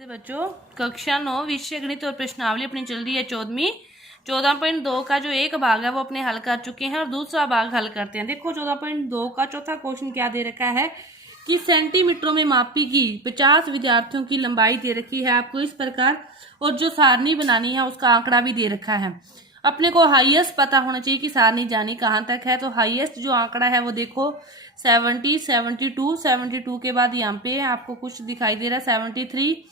नमस्ते बच्चों, कक्षा 9 विषय गणित और प्रश्नावली अपनी चल रही है 14वीं। 14.2 का जो एक भाग है वो अपने हल कर चुके हैं और दूसरा भाग हल करते हैं। देखो 14.2 का चौथा क्वेश्चन क्या दे रखा है कि सेंटीमीटरों में मापी गई 50 विद्यार्थियों की लंबाई दे रखी है आपको इस प्रकार, और जो सारणी बनानी है उसका आंकड़ा भी दे रखा है। अपने को हाईएस्ट पता होना चाहिए कि सारणी जानी कहाँ तक है। तो हाईएस्ट जो आंकड़ा है वो देखो 70, 72, 72 के बाद यहाँ पे आपको कुछ दिखाई दे रहा है 73,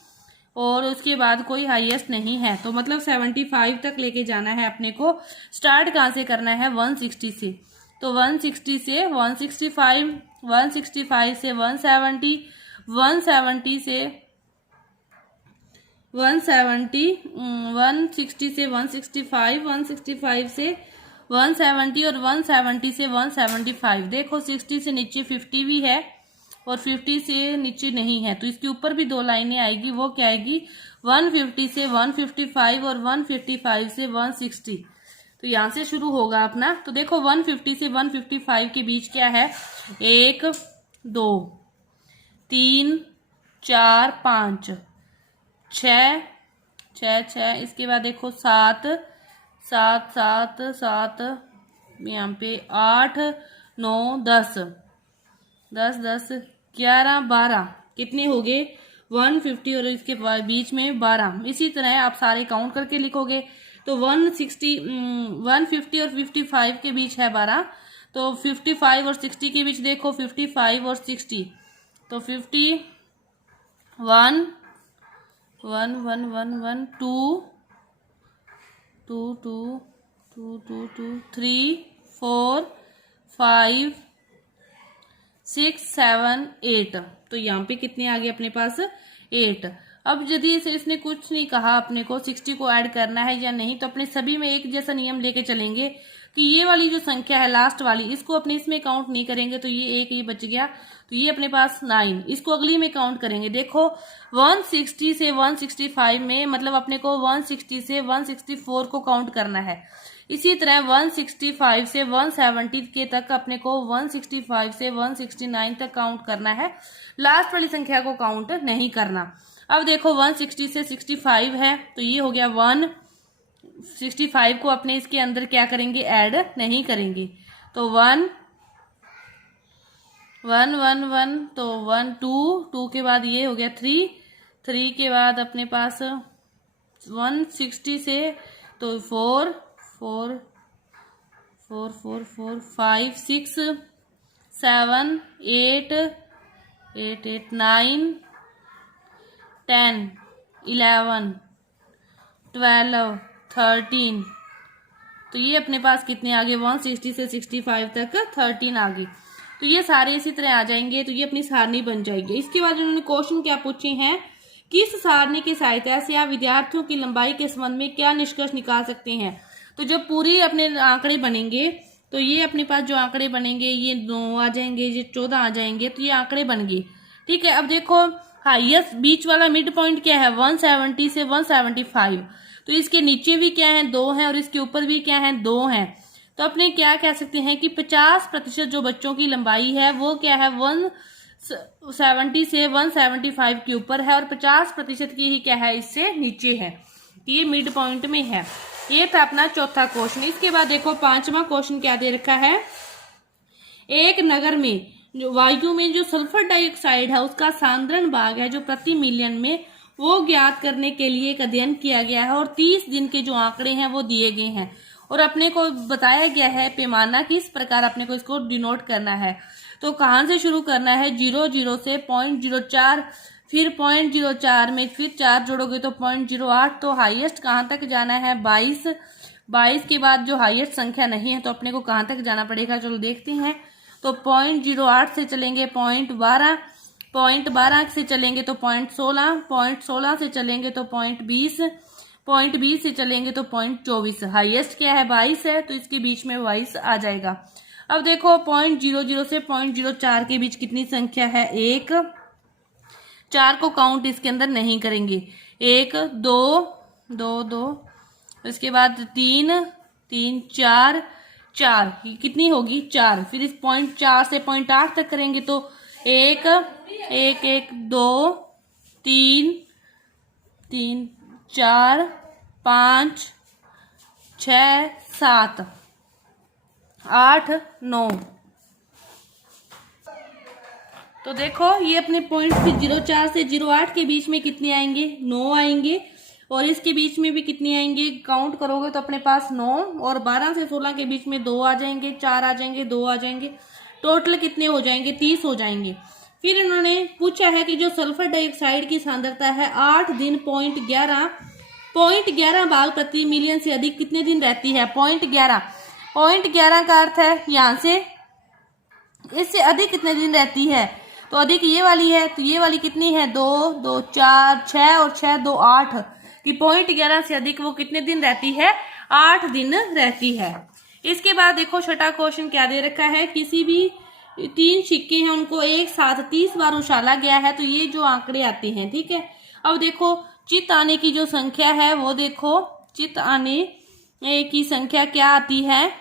और उसके बाद कोई हाईएस्ट नहीं है। तो मतलब 75 तक लेके जाना है अपने को। स्टार्ट कहाँ से करना है? 160 से। तो 160 से 165, 165 से 170, 170 से 170, 160 से 165, 165 से 170 और 170 से 175। देखो 60 से नीचे 50 भी है और 50 से नीचे नहीं है, तो इसके ऊपर भी दो लाइनें आएगी। वो क्या आएगी? 150 से 155 और 155 से 160। तो यहाँ से शुरू होगा अपना। तो देखो 150 से 155 के बीच क्या है? 1, 2, 3, 4, 5, 6, 6, इसके बाद देखो 7, 7, 7, 7, यहाँ पे 8, 9, 10, 10, 10, 11, 12, कितने हो गए? 150 और इसके बीच में 12। इसी तरह आप सारे काउंट करके लिखोगे। तो 160, 150 और 55 के बीच है 12। तो 55 और 60 के बीच देखो 55 और 60। तो 51, 1, 1, 1, 2, 2, 2, 2, 2, 2, 3, 4, 5, 6, 7, 8। तो यहाँ पे कितने आ गए अपने पास? 8। अब यदि इसे इसने कुछ नहीं कहा अपने को 60 को ऐड करना है या नहीं, तो अपने सभी में एक जैसा नियम लेके चलेंगे कि ये वाली जो संख्या है लास्ट वाली, इसको अपने इसमें काउंट नहीं करेंगे। तो ये एक ये बच गया, तो ये अपने पास 9। इसको अगली में काउंट करेंगे। देखो 160 से 165 में मतलब अपने को 160 से 164 को काउंट करना है। इसी तरह 165 से 170 के तक अपने को 165 से 169 तक काउंट करना है। लास्ट वाली संख्या को काउंट नहीं करना। अब देखो 160 से 65 है, तो ये हो गया 165 को अपने इसके अंदर क्या करेंगे? ऐड नहीं करेंगे। तो 1, 1, 1, 1, तो 1, 2, 2 के बाद ये हो गया 3, 3 के बाद अपने पास 160 से तो 4, 4, 4, 4, 4, 5, 6, 7, 8, 8, 8, 9, 10, 11, 12, 13। तो ये अपने पास कितने आ गए? 160 से 65 तक 13 आ गए। तो ये सारे इसी तरह आ जाएंगे। तो ये अपनी सारणी बन जाएगी। इसके बाद उन्होंने क्वेश्चन क्या पूछे हैं कि इस सारणी की सहायता से आप विद्यार्थियों की लंबाई के संबंध में क्या निष्कर्ष निकाल सकते हैं। तो जब पूरी अपने आंकड़े बनेंगे तो ये अपने पास जो आंकड़े बनेंगे ये 9 आ जाएंगे, ये 14 आ जाएंगे। तो ये आंकड़े बन गए। ठीक है। अब देखो हाईएस्ट बीच वाला मिड पॉइंट क्या है? 170 से 175। तो इसके नीचे भी क्या है? 2 हैं और इसके ऊपर भी क्या है? 2 हैं। तो अपने क्या कह सकते हैं कि 50% जो बच्चों की लंबाई है वो क्या है? 170 से 175 के ऊपर है और 50% की ही क्या है? इससे नीचे है। ये मिड पॉइंट में है। ये था अपना चौथा क्वेश्चन। इसके बाद देखो पांचवा क्वेश्चन क्या दे रखा है? एक नगर में जो वायु में जो सल्फर डाइऑक्साइड है उसका सांद्रण भाग है जो प्रति मिलियन में, वो ज्ञात करने के लिए एक अध्ययन किया गया है और 30 दिन के जो आंकड़े हैं वो दिए गए हैं और अपने को बताया गया है पैमाना किस प्रकार अपने को इसको डिनोट करना है। तो कहाँ से शुरू करना है? 00 से 0.04, फिर 0.04 में फिर 4 जोड़ोगे तो 0.08। तो हाईएस्ट कहाँ तक जाना है? 22। 22 के बाद जो हाईएस्ट संख्या नहीं है तो अपने को कहाँ तक जाना पड़ेगा? चलो देखते हैं। तो 0.08 से चलेंगे 0.12, 0.12 से चलेंगे तो 0.16, 0.16 से चलेंगे तो 0.20, 0.20 से चलेंगे तो 0.24। हाईएस्ट क्या है? 22 है, तो इसके बीच में 22 आ जाएगा। अब देखो 0.00 से 0.04 के बीच कितनी संख्या है? 1। 4 को काउंट इसके अंदर नहीं करेंगे। 1, 2, 2, 2, इसके बाद 3, 3, 4, 4 कितनी होगी? 4। फिर इस 0.4 से 0.8 तक करेंगे तो 1, 1, 1, 2, 3, 3 4 5 6 7 8 9। तो देखो ये अपने पॉइंट फिर 0,4 से 0,8 के बीच में कितने आएंगे, 9 आएंगे। और इसके बीच में भी कितने आएंगे, काउंट करोगे तो अपने पास 9। और 12 से 16 के बीच में 2 आ जाएंगे, 4 आ जाएंगे, 2 आ जाएंगे। टोटल कितने हो जाएंगे, 30 हो जाएंगे। फिर इन्होंने पूछा है कि जो सल्फर डाइऑक्साइड की सांद्रता है 8 दिन 0.11 भाग प्रति मिलियन से अधिक कितने दिन रहती है। 0.11 का अर्थ है यहाँ से इससे अधिक कितने दिन रहती है। तो अधिक ये वाली है, तो ये वाली कितनी है, 2 2 4 6 और 6 2 8 कि 0.11 से अधिक वो कितने दिन रहती है, 8 दिन रहती है। इसके बाद देखो छठा क्वेश्चन क्या दे रखा है, किसी भी 3 सिक्के हैं उनको एक साथ 30 बार उछाला गया है तो ये जो आंकड़े आते हैं, ठीक है। अब देखो चित आने की जो संख्या है वो देखो, चित आने की संख्या क्या आती है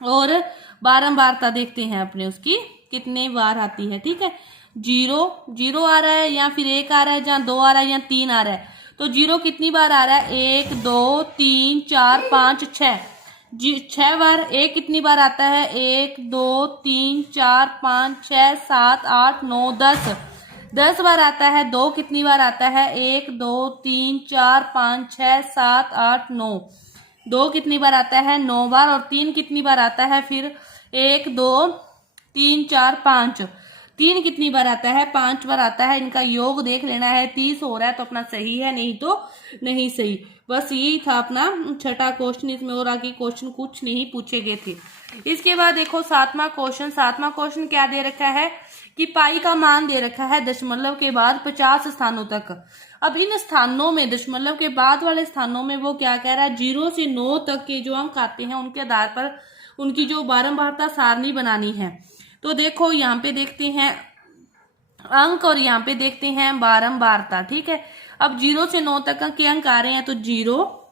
और बारंबारता देखते हैं अपने उसकी कितने बार आती है, ठीक है। 0 आ रहा है या फिर 1 आ रहा है, जहाँ 2 आ रहा है या 3 आ रहा है। तो 0 कितनी बार आ रहा है, 1 2 3 4 5 6 6 बार। 1 कितनी बार आता है, 1 2 3 4 5 6 7 8 9 10 बार आता है। 2 कितनी बार आता है, 1 2 3 4 5 6 7 8 9। 2 कितनी बार आता है, 9 बार। और 3 कितनी बार आता है, फिर 1 2 3 4 5। 3 कितनी बार आता है, 5 बार आता है। इनका योग देख लेना है, 30 हो रहा है तो अपना सही है, नहीं तो नहीं सही। बस यही था अपना छठा क्वेश्चन, इसमें और आगे क्वेश्चन कुछ नहीं पूछे गए थे। इसके बाद देखो सातवां क्वेश्चन क्या दे रखा है कि पाई का मान दे रखा है दशमलव के बाद 50 स्थानों तक। अब इन स्थानों में, दशमलव के बाद वाले स्थानों में वो क्या कह रहा है, 0 से 9 तक के जो अंक आते हैं उनके आधार पर उनकी जो बारंबारता सारणी बनानी है। तो देखो यहाँ पे देखते हैं अंक और यहाँ पे देखते हैं बारंबारता, ठीक है। अब 0 से 9 तक के अंक आ रहे हैं तो 0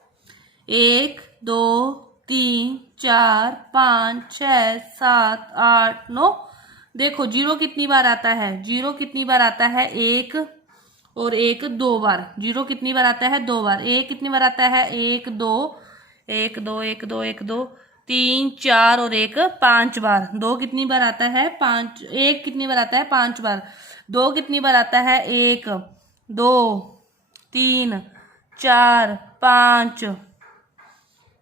1 2 3 4 5 6 7 8 9। देखो 0 कितनी बार आता है, 0 कितनी बार आता है, 1 और 1 2 बार। 0 कितनी बार आता है, 2 बार। 1 कितनी बार आता है, 1 2 1 2 1 2 1 2 3 4 और 1 5 बार। 2 कितनी बार आता है, 5। 1 कितनी बार आता है, 5 बार। 2 कितनी बार आता है, 1 2 3 4 5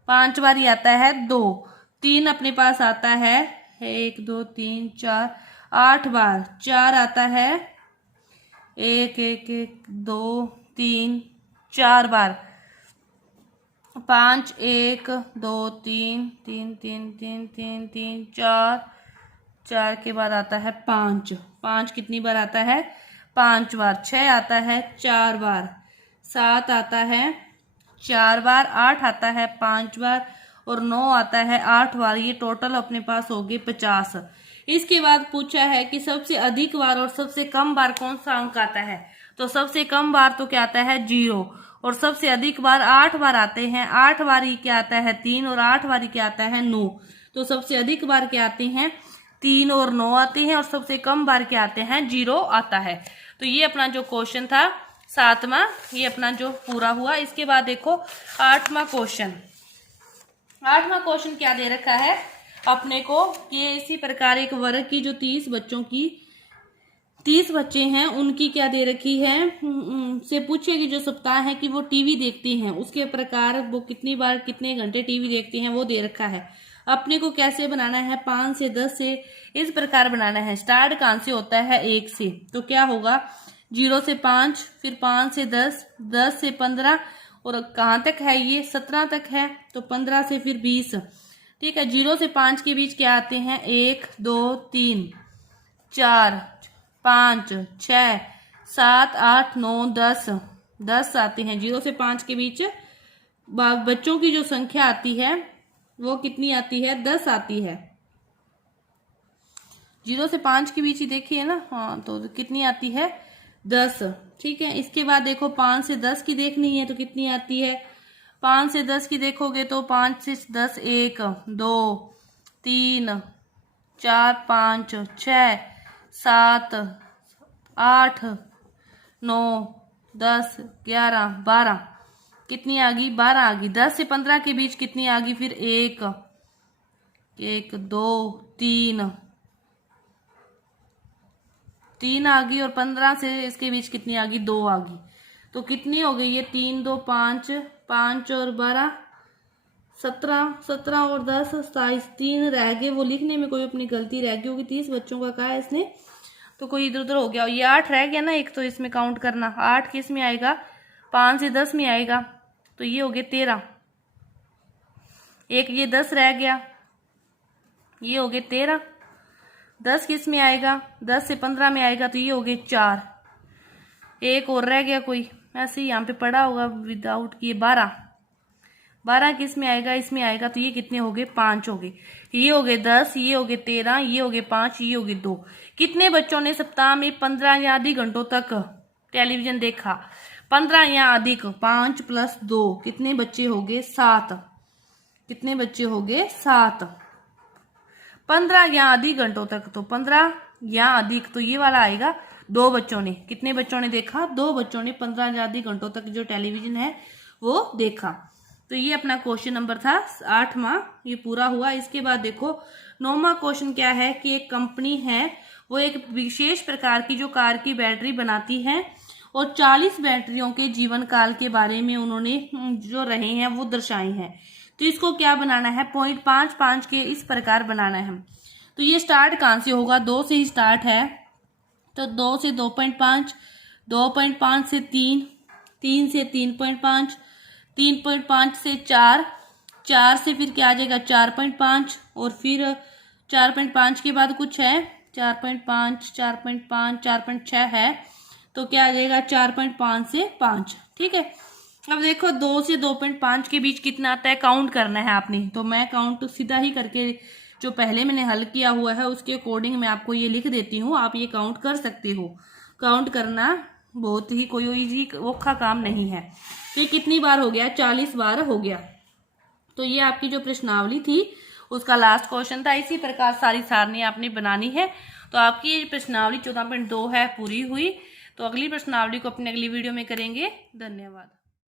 5 बार ही आता है। 2 3 अपने पास आता है 1 2 3 4 8 बार। 4 आता है 1 1 1 2 3 4 बार। 5 1 2 3 3 3 3 3 3 4 4 के बाद आता है 5। 5 कितनी बार आता है, 5 बार। 6 आता है 4 बार। 7 आता है 4 बार। 8 आता है 5 बार और 9 आता है 8 बार। ये टोटल अपने पास हो गए 50। इसके बाद पूछा है कि सबसे अधिक बार और सबसे कम बार कौन सा अंक आता है। तो सबसे कम बार तो क्या आता है, 0। और सबसे अधिक बार 8 बार आते हैं। 8 बार ही क्या आता है, 3। और 8 बार ही क्या आता है, 9। तो सबसे अधिक बार क्या आते हैं, 3 और 9 आते हैं। और सबसे कम बार क्या आते हैं, 0 आता है। तो ये अपना जो क्वेश्चन था सातवां, ये अपना जो पूरा हुआ। इसके बाद देखो आठवां क्वेश्चन क्या दे रखा है अपने को कि इसी प्रकार एक वर्ग की जो 30 बच्चे हैं उनकी क्या दे रखी है, से पूछिए कि जो सप्ताह है कि वो टीवी देखते हैं उसके प्रकार वो कितनी बार कितने घंटे टीवी देखते हैं वो दे रखा है। अपने को कैसे बनाना है, 5 से 10 से इस प्रकार बनाना है। स्टार्ट कहाँ से होता है, 1 से। तो क्या होगा, 0 से 5, फिर 5 से 10, 10 से 15 और कहाँ तक है ये, 17 तक है। तो 15 से फिर 20, ठीक है। 0 से 5 के बीच क्या आते हैं, 1 2 3 4 5 6 7 8 9 10 आते हैं। 0 से 5 के बीच बच्चों की जो संख्या आती है वो कितनी आती है, 10 आती है। 0 से 5 के बीच ही देखिए ना, हाँ, तो कितनी आती है, 10, ठीक है। इसके बाद देखो 5 से 10 की देखनी है तो कितनी आती है, 5 से 10 की देखोगे तो 5 से 10 1 2 3 4 5 6 7 8 9 10, 11, 12, कितनी आ गई? 12 आ गई। 10 से 15 के बीच कितनी आ गई? फिर 1, 2, 3 आ गई, और 15 से इसके बीच कितनी आ गई? 2 आ गई। तो कितनी हो गई ये? 3, 2, 5, 5 और 12, 17, 17 और 10, 27, 3 रह गए। वो लिखने में कोई अपनी गलती रह गई होगी। 30 बच्चों का कहा है इसने, तो कोई इधर उधर हो गया। ये 8 रह गया ना एक, तो इसमें काउंट करना। 8 किस में आएगा? 5 से 10 में आएगा, तो ये हो गया 13। एक ये 10 रह गया, ये हो गए 13। 10 किस में आएगा? 10 से 15 में आएगा, तो ये हो गए 4। एक और रह गया कोई, ऐसे ही यहाँ पे पड़ा होगा विदाउट किए। 12, 12 किस में आएगा? इसमें आएगा, तो ये कितने हो गए? 5 हो गए। ये हो गए 10, ये हो गए 13, ये हो गए 5, ये हो गए 2। कितने बच्चों ने सप्ताह में 15 या अधिक घंटों तक टेलीविजन देखा? 15 या अधिक, 5 प्लस 2, कितने बच्चे हो गए? 7। कितने बच्चे हो गए? 7। 15 या अधिक घंटों तक, तो 15 या अधिक, तो ये वाला आएगा। 2 बच्चों ने, कितने बच्चों ने देखा? 2 बच्चों ने 15 या अधिक घंटों तक जो टेलीविजन है वो देखा। तो ये अपना क्वेश्चन नंबर था 8वां, ये पूरा हुआ। इसके बाद देखो 9वां क्वेश्चन क्या है कि एक कंपनी है, वो एक विशेष प्रकार की जो कार की बैटरी बनाती है, और 40 बैटरियों के जीवन काल के बारे में उन्होंने जो रहे हैं वो दर्शाए हैं। तो इसको क्या बनाना है? 0.55 के इस प्रकार बनाना है। तो ये स्टार्ट कहाँ से होगा? 2 से ही स्टार्ट है, तो 2 से 2.5, 2.5 से 3, 3 से 3.5, 3.5 से 4, 4 से फिर क्या आ जाएगा? 4.5, और फिर 4.5 के बाद कुछ है 4.5, 4.5, 4.6 है, तो क्या आ जाएगा? 4.5 से 5। ठीक है। अब देखो 2 से 2.5 के बीच कितना आता है, काउंट करना है आपने। तो मैं काउंट सीधा ही करके, जो पहले मैंने हल किया हुआ है उसके अकॉर्डिंग मैं आपको ये लिख देती हूँ, आप ये काउंट कर सकते हो। काउंट करना बहुत ही कोई इजी औखा काम नहीं है। ये कितनी बार हो गया? 40 बार हो गया। तो ये आपकी जो प्रश्नावली थी उसका लास्ट क्वेश्चन था। इसी प्रकार सारी सारणी आपने बनानी है। तो आपकी प्रश्नावली 14.2 है पूरी हुई। तो अगली प्रश्नावली को अपने अगली वीडियो में करेंगे। धन्यवाद।